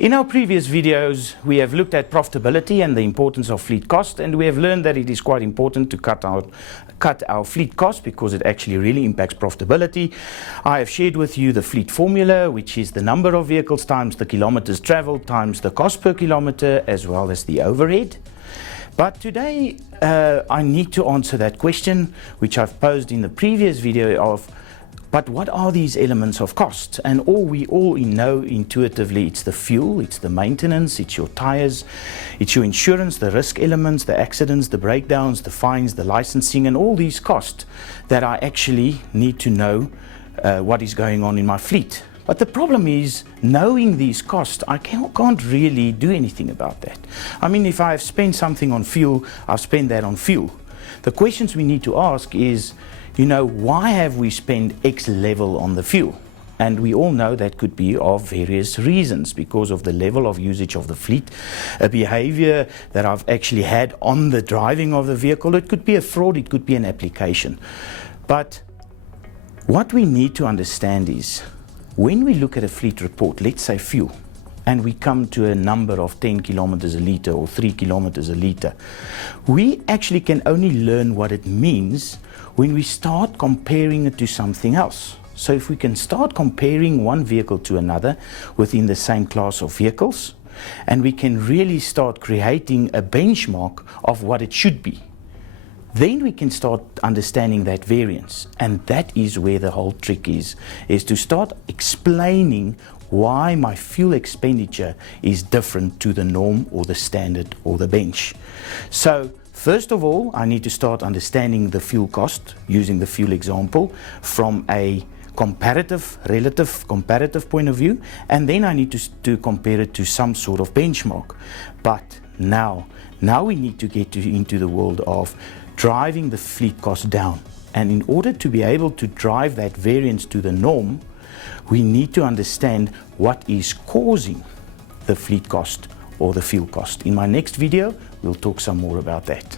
In our previous videos, we have looked at profitability and the importance of fleet cost, and we have learned that it is quite important to cut our fleet cost because it actually really impacts profitability. I have shared with you the fleet formula, which is the number of vehicles times the kilometers traveled times the cost per kilometer, as well as the overhead. But today I need to answer that question, which I've posed in the previous video of, but what are these elements of cost? And we all know intuitively it's the fuel, it's the maintenance, it's your tires, it's your insurance, the risk elements, the accidents, the breakdowns, the fines, the licensing, and all these costs that I actually need to know what is going on in my fleet. But the problem is, knowing these costs, I can't really do anything about that. I mean, if I have spent something on fuel, I've spent that on fuel. The questions we need to ask is, why have we spent X level on the fuel? And we all know that could be of various reasons, because of the level of usage of the fleet, a behavior that I've actually had on the driving of the vehicle. It could be a fraud, it could be an application. But what we need to understand is, when we look at a fleet report, let's say fuel, and we come to a number of 10 kilometers a litre or 3 kilometers a litre, we actually can only learn what it means when we start comparing it to something else. So if we can start comparing one vehicle to another within the same class of vehicles, and we can really start creating a benchmark of what it should be, then we can start understanding that variance. And that is where the whole trick is to start explaining why my fuel expenditure is different to the norm or the standard or the bench. So first of all, I need to start understanding the fuel cost using the fuel example from a relative comparative point of view, and then I need to compare it to some sort of benchmark. But now we need to get into the world of driving the fleet cost down. And in order to be able to drive that variance to the norm, we need to understand what is causing the fleet cost or the fuel cost. In my next video, we'll talk some more about that.